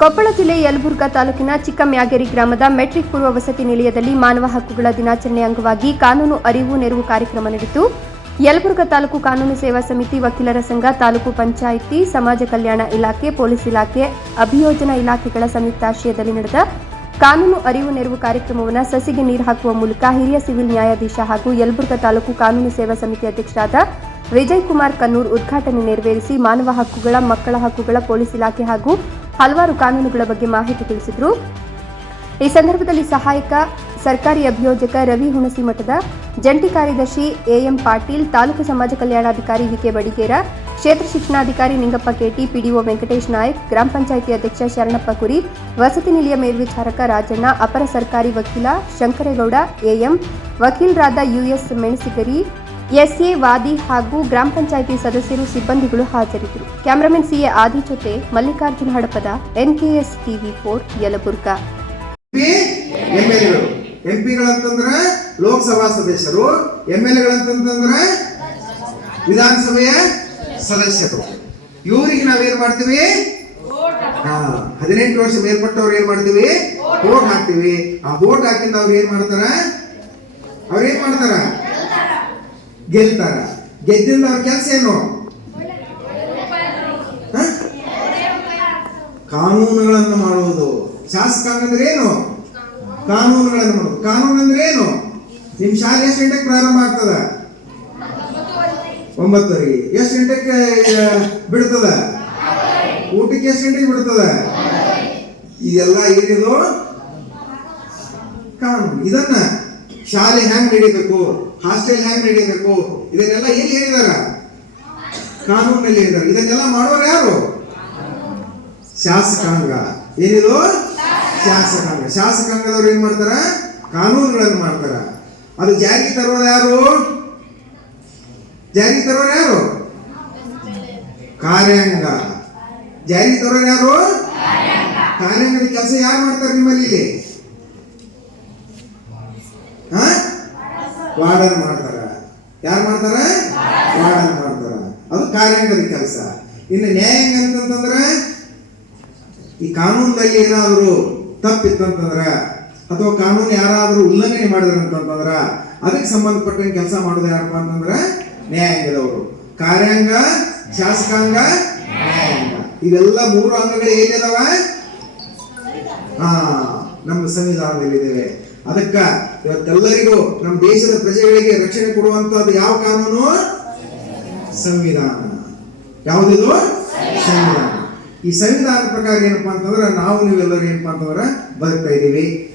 ಕೊಪ್ಪಳ ಜಿಲ್ಲೆ ಯಲಬುರ್ಗಾ ತಾಲೂಕಿನ ಚಿಕ್ಕಮ್ಯಾಗೇರಿ ಗ್ರಾಮದ ಮೆಟ್ರಿಕ್ ಪೂರ್ವ ವಸತಿ ನಿಲಯದಲ್ಲಿ ಮಾನವ ಹಕ್ಕುಗಳ ದಿನಾಚರಣೆ ಅಂಗವಾಗಿ ಕಾನೂನು ಅರಿವು ನೆರವು ಕಾರ್ಯಕ್ರಮ ನಡೆಯಿತು. ಯಲಬುರ್ಗಾ ತಾಲೂಕು ಕಾನೂನು ಸೇವಾ ಸಮಿತಿ ವಕೀಲರ ಸಂಘ, ತಾಲೂಕು ಪಂಚಾಯಿತಿ, ಸಮಾಜ ಕಲ್ಯಾಣ ಇಲಾಖೆ, ಪೊಲೀಸ್ ಇಲಾಖೆ, ಅಭಿಯೋಜನಾ ಇಲಾಖೆಗಳ ಸಂಯುಕ್ತಾಶ್ರಯದಲ್ಲಿ ನಡೆದ ಕಾನೂನು ಅರಿವು ನೆರವು ಕಾರ್ಯಕ್ರಮವನ್ನು ಸಸಿಗೆ ನೀರು ಹಾಕುವ ಮೂಲಕ ಹಿರಿಯ ಸಿವಿಲ್ ನ್ಯಾಯಾಧೀಶ ಹಾಗೂ ಯಲಬುರ್ಗಾ ತಾಲೂಕು ಕಾನೂನು ಸೇವಾ ಸಮಿತಿ ಅಧ್ಯಕ್ಷರಾದ ವಿಜಯ್ ಕುಮಾರ್ ಕನ್ನೂರ್ ಉದ್ಘಾಟನೆ ನೆರವೇರಿಸಿ ಮಾನವ ಹಕ್ಕುಗಳ, ಮಕ್ಕಳ ಹಕ್ಕುಗಳ, ಪೊಲೀಸ್ ಇಲಾಖೆ ಹಾಗೂ ಹಲವಾರು ಕಾನೂನುಗಳ ಬಗ್ಗೆ ಮಾಹಿತಿ ತಿಳಿಸಿದರು. ಈ ಸಂದರ್ಭದಲ್ಲಿ ಸಹಾಯಕ ಸರ್ಕಾರಿ ಅಭಿಯೋಜಕ ರವಿ ಹುಣಸಿ ಮಠದ ಜಂಟಿ ಕಾರ್ಯದರ್ಶಿ ಎಎಂ ಪಾಟೀಲ್, ತಾಲೂಕು ಸಮಾಜ ಕಲ್ಯಾಣಾಧಿಕಾರಿ ವಿಕೆ ಬಡಿಗೇರ, ಕ್ಷೇತ್ರ ಶಿಕ್ಷಣಾಧಿಕಾರಿ ನಿಂಗಪ್ಪ ಕೆಟಿ, ಪಿಡಿಒ ವೆಂಕಟೇಶ್ ನಾಯಕ್, ಗ್ರಾಮ ಪಂಚಾಯಿತಿ ಅಧ್ಯಕ್ಷ ಶರಣಪ್ಪ ಕುರಿ, ವಸತಿ ನಿಲಯ ಮೇಲ್ವಿಚಾರಕ ರಾಜಣ್ಣ, ಅಪರ ಸರ್ಕಾರಿ ವಕೀಲ ಶಂಕರೇಗೌಡ, ಎಎಂ ವಕೀಲರಾದ ಯುಎಸ್ ಮೆಣಸಿಗರಿ ಎಸ್ಎ ವಾದಿ ಹಾಗೂ ಗ್ರಾಮ ಪಂಚಾಯಿತಿ ಸದಸ್ಯರು ಸಿಬ್ಬಂದಿಗಳು ಹಾಜರಿದ್ದರು. ಕ್ಯಾಮರಾಮನ್ ಸಿಎ ಆದಿ ಜೊತೆ Mallikarjuna Hadapada NKS TV four Yalaburga. ಎಂಪಿಗಳಂತಂದ್ರೆ Lok Sabha ಸದಸ್ಯರು, ಎಂ ಎಲ್ ಎಗಳಂತಂದ್ರೆ ವಿಧಾನಸಭೆಯ ಸದಸ್ಯರು. ಇವರಿಗೆ ನಾವೇನ್ ಮಾಡ್ತೀವಿ? ಹದಿನೆಂಟು ವರ್ಷ ಮೇಲ್ಪಟ್ಟವ್ರು ಏನ್ ಮಾಡ್ತೀವಿ? ಓಟ್ ಹಾಕ್ತೀವಿ. ಆ ಓಟ್ ಹಾಕಿಂದ ಅವ್ರು ಏನ್ ಮಾಡ್ತಾರ? ಅವ್ರು ಏನ್ ಮಾಡ್ತಾರ? ಗೆಲ್ತಾರ ಗೆದ್ದಿಂದ ಅವ್ರ ಕೆಲಸ ಏನು? ಕಾನೂನುಗಳನ್ನು ಮಾಡುವುದು. ಶಾಸಕಾಂಗ ಅಂದ್ರೆ ಏನು? ಕಾನೂನುಗಳನ್ನು ಮಾಡುವುದು. ಕಾನೂನು ಅಂದ್ರೆ ಏನು? ನಿಮ್ ಶಾಲೆ ಎಷ್ಟು ಗಂಟೆಗೆ ಪ್ರಾರಂಭ ಆಗ್ತದ? ಒಂಬತ್ತುವರೆಗೆ. ಎಷ್ಟು ಗಂಟೆಗೆ ಬಿಡ್ತದ? ಊಟಕ್ಕೆ ಎಷ್ಟು ಗಂಟೆಗೆ ಬಿಡ್ತದ? ಇದೆಲ್ಲ ಏನಿದು ಕಾನೂನು. ಇದನ್ನ ಶಾಲೆ ಹ್ಯಾಂಗ್ ನಡೀಬೇಕು? ಹಾಸ್ಟೆಲ್ ಹ್ಯಾಂಗ್ ನಡೀಬೇಕು? ಇದನ್ನೆಲ್ಲ ಎಲ್ಲಿ ಹೇಳಿದಾರ? ಕಾನೂನಲ್ಲಿ ಹೇಳಿದಾರ. ಇದನ್ನೆಲ್ಲ ಮಾಡೋರು ಯಾರು? ಶಾಸಕಾಂಗ. ಏನಿದು? ಶಾಸಕಾಂಗ. ಶಾಸಕಾಂಗದವ್ರು ಏನ್ ಮಾಡ್ತಾರ? ಕಾನೂನುಗಳನ್ನು ಮಾಡ್ತಾರ. ಅದು ಜಾರಿಗೆ ತರೋರು ಯಾರು? ಜಾರಿಗೆ ತರೋರು ಯಾರು? ಕಾರ್ಯಾಂಗ. ಜಾರಿಗೆ ತರೋರು ಯಾರು? ಕಾರ್ಯಾಂಗದ ಕೆಲಸ ಯಾರು ಮಾಡ್ತಾರೆ ನಿಮ್ಮಲ್ಲಿ ಇಲ್ಲಿ ಹಾ ವಾರ್ಡನ್ ಮಾಡ್ತಾರ. ಯಾರು ಮಾಡ್ತಾರ? ವಾರ್ಡನ್ ಮಾಡ್ತಾರ. ಅದು ಕಾರ್ಯಾಂಗದ ಕೆಲಸ. ಇನ್ನು ನ್ಯಾಯಾಂಗ ಅಂತಂತಂದ್ರೆ, ಈ ಕಾನೂನಲ್ಲಿ ಏನಾದರೂ ತಪ್ಪಿತ್ತಂತಂದ್ರ, ಅಥವಾ ಕಾನೂನು ಯಾರಾದರೂ ಉಲ್ಲಂಘನೆ ಮಾಡಿದ್ರಂತಂದ್ರ ಅದಕ್ಕೆ ಸಂಬಂಧಪಟ್ಟಂಗೆ ಕೆಲಸ ಮಾಡೋದು ಯಾರಪ್ಪ ಅಂತಂದ್ರೆ, ನ್ಯಾಯಾಂಗದವರು. ಕಾರ್ಯಾಂಗ, ಶಾಸಕಾಂಗ, ನ್ಯಾಯಾಂಗ. ಇವೆಲ್ಲ ಮೂರು ಅಂಗಗಳು ಏನಿದಾವ? ಹಾ, ನಮ್ಮ ಸಂವಿಧಾನದಲ್ಲಿದ್ದೇವೆ ಅದಕ್ಕ ಇವತ್ತೆಲ್ಲರಿಗೂ ನಮ್ಮ ದೇಶದ ಪ್ರಜೆಗಳಿಗೆ ರಕ್ಷಣೆ ಕೊಡುವಂತಹದ್ದು ಯಾವ ಕಾನೂನು? ಸಂವಿಧಾನ. ಯಾವುದಿದು? ಸಂವಿಧಾನ. ಈ ಸಂವಿಧಾನ ಪ್ರಕಾರ ಏನಪ್ಪಾ ಅಂತಂದ್ರೆ ನಾವು ನೀವೆಲ್ಲರೂ ಏನಪ್ಪಾ ಅಂತಂದ್ರೆ ಬದುಕ್ತಾ ಇದ್ದೀವಿ.